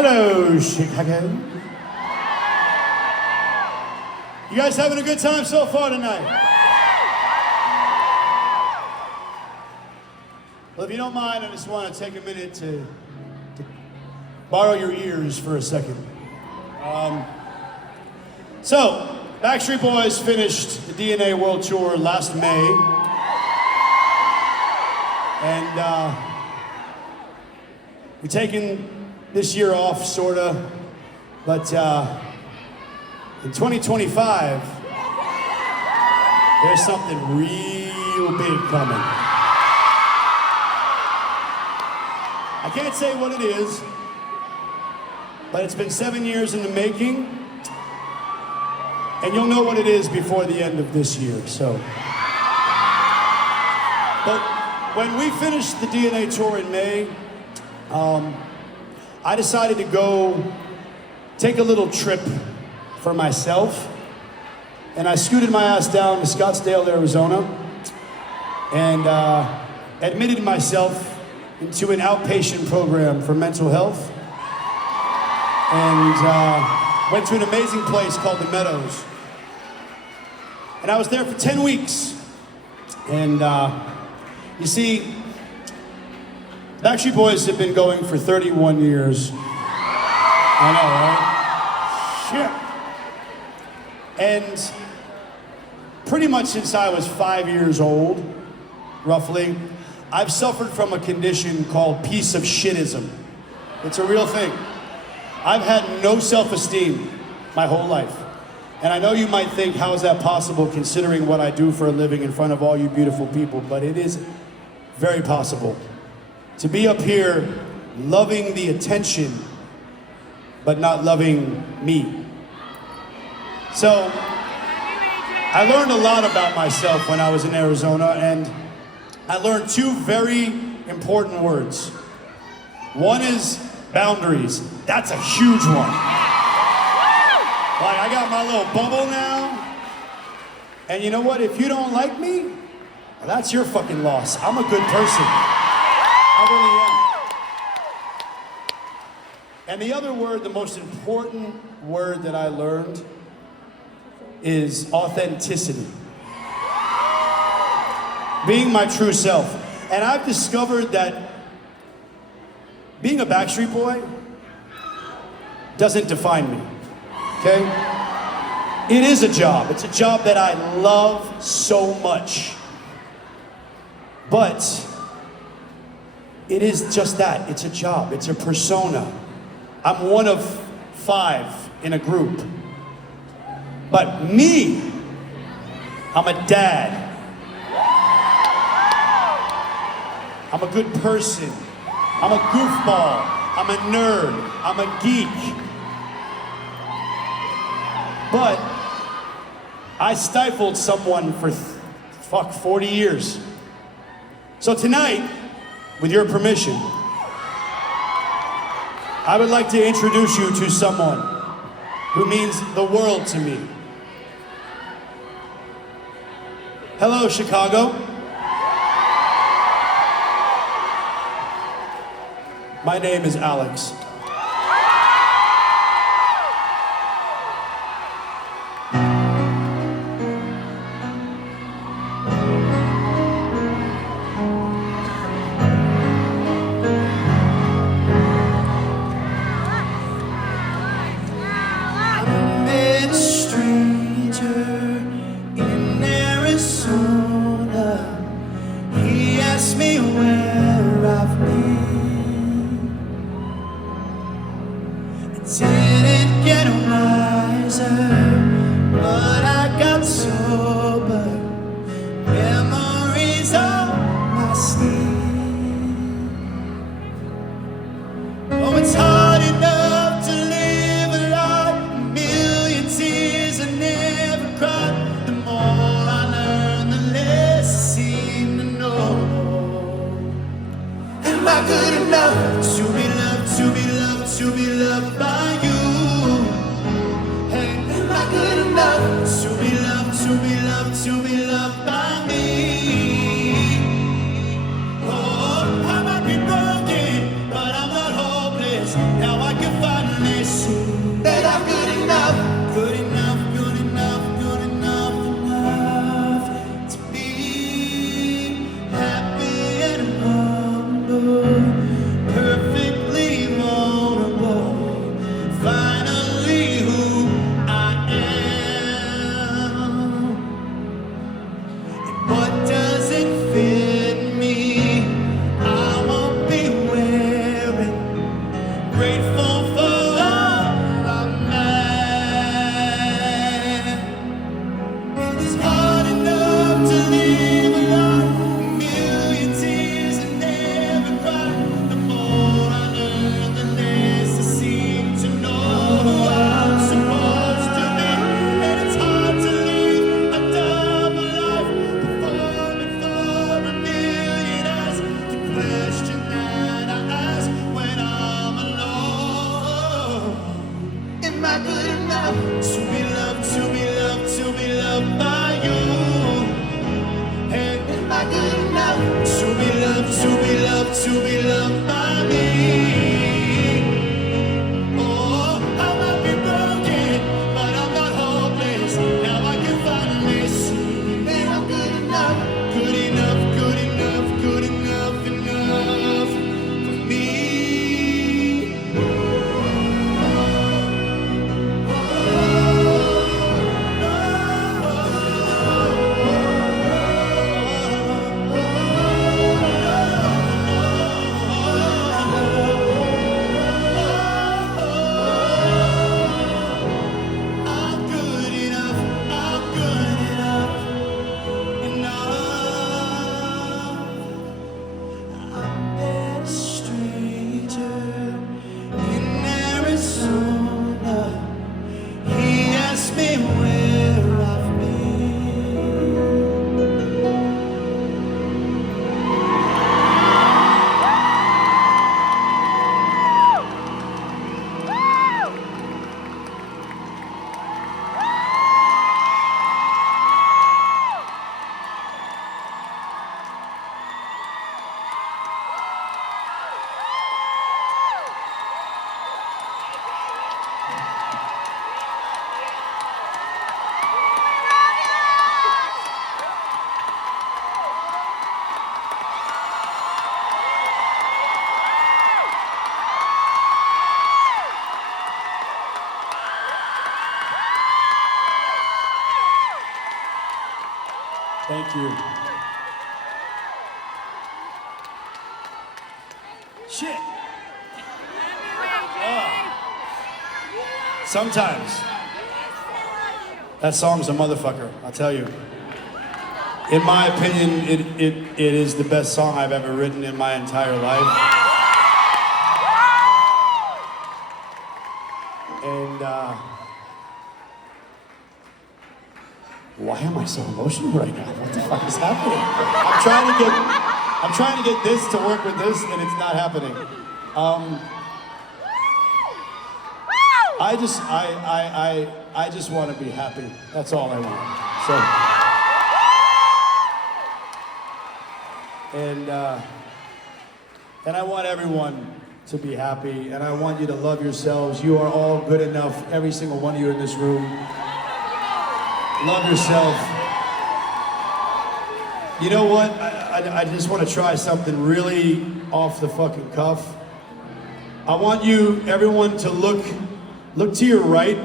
Hello, Chicago. You guys having a good time so far tonight? Well, if you don't mind, I just want to take a minute to borrow your ears for a second. So, Backstreet Boys finished the DNA World Tour last May. And we're taking this year off, sorta, but in 2025, there's something real big coming. I can't say what it is, but it's been 7 years in the making, and you'll know what it is before the end of this year, so. But when we finished the DNA tour in May, I decided to go take a little trip for myself, and I scooted my ass down to Scottsdale, Arizona, and admitted myself into an outpatient program for mental health, and went to an amazing place called the Meadows. And I was there for 10 weeks, and you see, Backstreet Boys have been going for 31 years. I know, right? Shit. And pretty much since I was 5 years old, roughly, I've suffered from a condition called piece of shitism. It's a real thing. I've had no self-esteem my whole life. And I know you might think, how is that possible considering what I do for a living in front of all you beautiful people, but it is very possible. To be up here loving the attention, but not loving me. So, I learned a lot about myself when I was in Arizona, and I learned two very important words. One is boundaries. That's a huge one. Like, I got my little bubble now, and you know what? If you don't like me, well, that's your fucking loss. I'm a good person. I really am. And the other word, the most important word that I learned is authenticity. Being my true self. And I've discovered that being a Backstreet Boy doesn't define me, okay? It is a job. It's a job that I love so much. But it is just that. It's a job. It's a persona. I'm one of 5 in a group. But me, I'm a dad. I'm a good person. I'm a goofball. I'm a nerd. I'm a geek. But I stifled someone for 40 years. So tonight, with your permission, I would like to introduce you to someone who means the world to me. Hello, Chicago. My name is Alex. Didn't get wiser, but I got sober. Memories on my sleeve. Oh, it's hard enough to live a life, a million tears I never cried. The more I learn, the less I seem to know. Am I good enough to be loved, to be loved, to be loved by you? Hey, am I good enough to be loved, to be loved, to be loved by me? Oh, I might be broken, but I'm not hopeless. Now I can finally see that I'm good enough, good enough, good enough, good enough, enough to be happy and humble, perfectly vulnerable, finally who I am. And what doesn't fit me, I won't be wearing. Grateful for all I'm at. It's hard enough to live alone, a million tears and never cry. The more I learn, the less I seem to know who I'm supposed to be. And it's hard to live a double life, performing for a million eyes. The question that I ask when I'm alone: am I good enough to be loved, to be loved, to be loved by you? Hey, am I good enough to be loved, to be loved, to be loved by me? Oh, I might be broken, but I'm not hopeless. Now I can finally see that I'm good enough, good enough, good enough, good enough, enough for me. I'm good enough, I'm good enough, enough. I met a stranger in Arizona. He asked me where I've been. Thank you. Shit. Sometimes that song's a motherfucker, I'll tell you. In my opinion, it is the best song I've ever written in my entire life. And why am I so emotional right now? What the fuck is happening? I'm trying to get this to work with this, and it's not happening. I just want to be happy. That's all I want. So, and I want everyone to be happy, and I want you to love yourselves. You are all good enough. Every single one of you in this room. Love yourself. You know what? I just want to try something really off the fucking cuff. I want you, everyone, to look to your right.